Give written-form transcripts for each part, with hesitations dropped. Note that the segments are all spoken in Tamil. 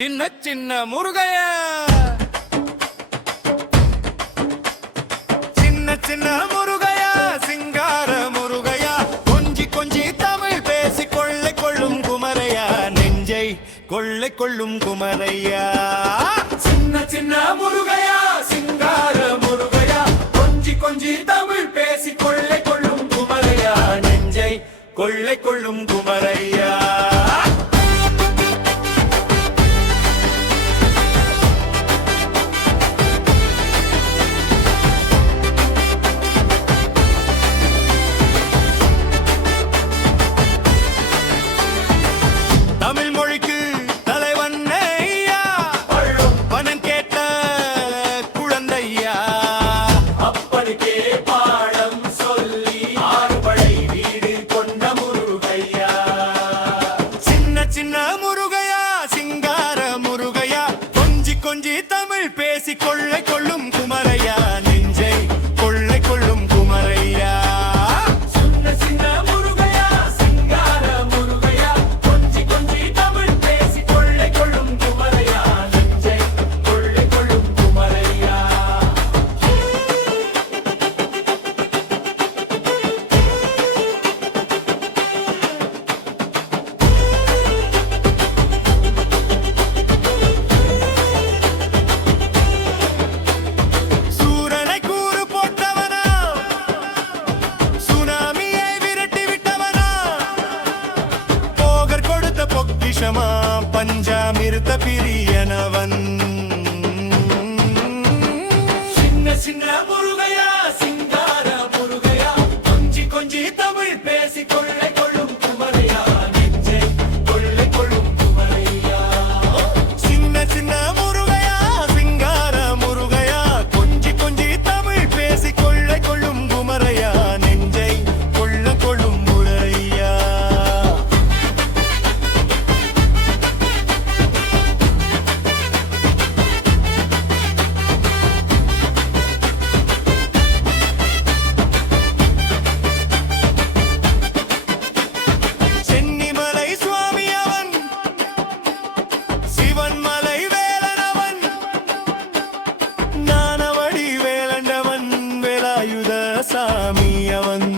சின்ன சின்ன முருகையா சின்ன சின்ன முருகையா சிங்கார முருகையா கொஞ்சி கொஞ்சி தமிழ் பேசி கொள்ளை கொள்ளும் குமரையா நெஞ்சை கொள்ளை கொள்ளும் குமரையா சின்ன சின்ன முருகையா சிங்கார முருகையா கொஞ்சி கொஞ்சி தமிழ் பேசி கொள்ளை கொள்ளும் குமரையா நெஞ்சை கொள்ளை கொள்ளும் குமரையா தமிழ் மொழிக்கு தலைவன் ஐயா பணம் கேட்ட குழந்தையா அப்பனுக்கே பாடம் சொல்லி ஆறுபடை வீடு கொண்ட முருகையா சின்ன சின்ன முருகையா சிங்கார முருகையா கொஞ்சி கொஞ்சி தமிழ் பேசி கொள்ளை கொள்ளும் குமரையா நெஞ்சை கொள்ளை கொள்ளும் குமரையா சின்ன சின்ன முருகையா சிங்கார முருகையா கொஞ்சி கொஞ்சி தமிழ் பேசி கொள்ளை கொள்ளும் குமரையா நெஞ்சை கொள்ளை கொள்ளும் குமரையா சூரனை கூறு போட்டவனா சுனாமியை விரட்டி விட்டவனா போகர் கொடுத்த பொக்கிஷமா பஞ்சாமிர்த பிரியனவன் சின்ன சின்ன முருகையா சிங்கார முருகையா கொஞ்சி கொஞ்சி தமிழ் பேசி கொள்ளை கொள்ளும் குமரையா நெஞ்சை கொள்ளை கொள்ளும் குமரையா சின்ன சின்ன முருகையா சிங்கார முருகையா கொஞ்சி கொஞ்சி தமிழ் பேசி கொள்ளை கொள்ளும் குமரையா நெஞ்சை கொள்ள கொள்ளும் முறையா சென்னிமலை சுவாமி அவன் சிவன் மலை வேலனவன் ஞானவடி வேலண்டவன் வேலாயுத சாமி அவன்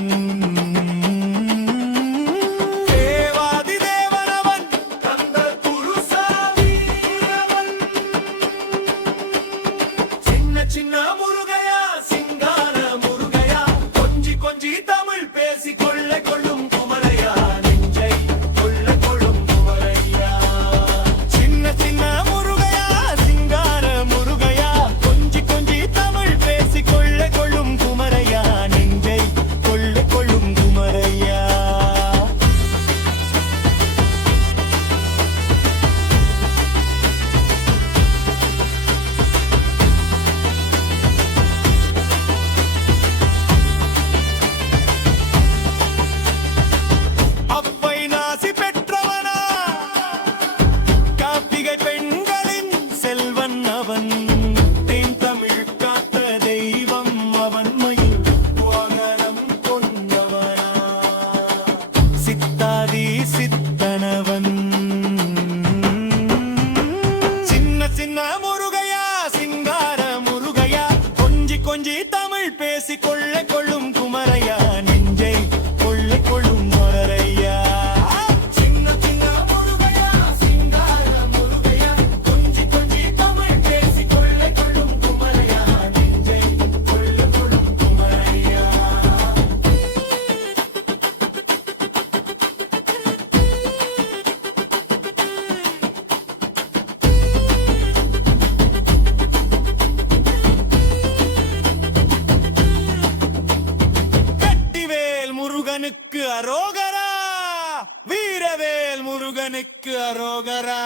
தேவாதி தேவனவன் தந்த குருசாமி அவன் சின்ன சின்ன முருகையா சிங்கார முருகையா கொஞ்சி கொஞ்சி தமிழ் பேசி கொள்ளை கொள்ளும் குமரையா நெஞ்சை கொள்ளை கொள்ளும் குமரையா சின்ன சின்ன முருகையா சிங்கார முருகையா கொஞ்சி கொஞ்சி தமிழ் பேசி கொள்ளை கொள்ளும் குமரையா நெஞ்சை கொள்ளை கொள்ளும் குமரையா அப்பை நாசி பெற்றவனா கார்த்திகை பெண்களின் செல்வன் அவன் தென் தமிழ் காத்த தெய்வம் அவன் மயில் வாகனம் கொண்டவனா சித்தாதி சித்தனவன் சின்ன சின்ன முருகையா சிங்கார முருகையா கொஞ்சி கொஞ்சி தமிழ் பேசி கொள்ளை கொள்ளும் குமரையா நெஞ்சை கொள்ளை கொள்ளும் முறையா சின்ன சின்ன முருகையா சிங்கார முருகையா கொஞ்சி கொஞ்சி தமிழ் பேசி கொள்ளை கொள்ளும் குமரையா நெஞ்சை கொள்ளை கொள்ளும் குமரையா கட்டிவேல் முருகனுக்கு அரோகரா வீரவேல் முருகனுக்கு அரோகரா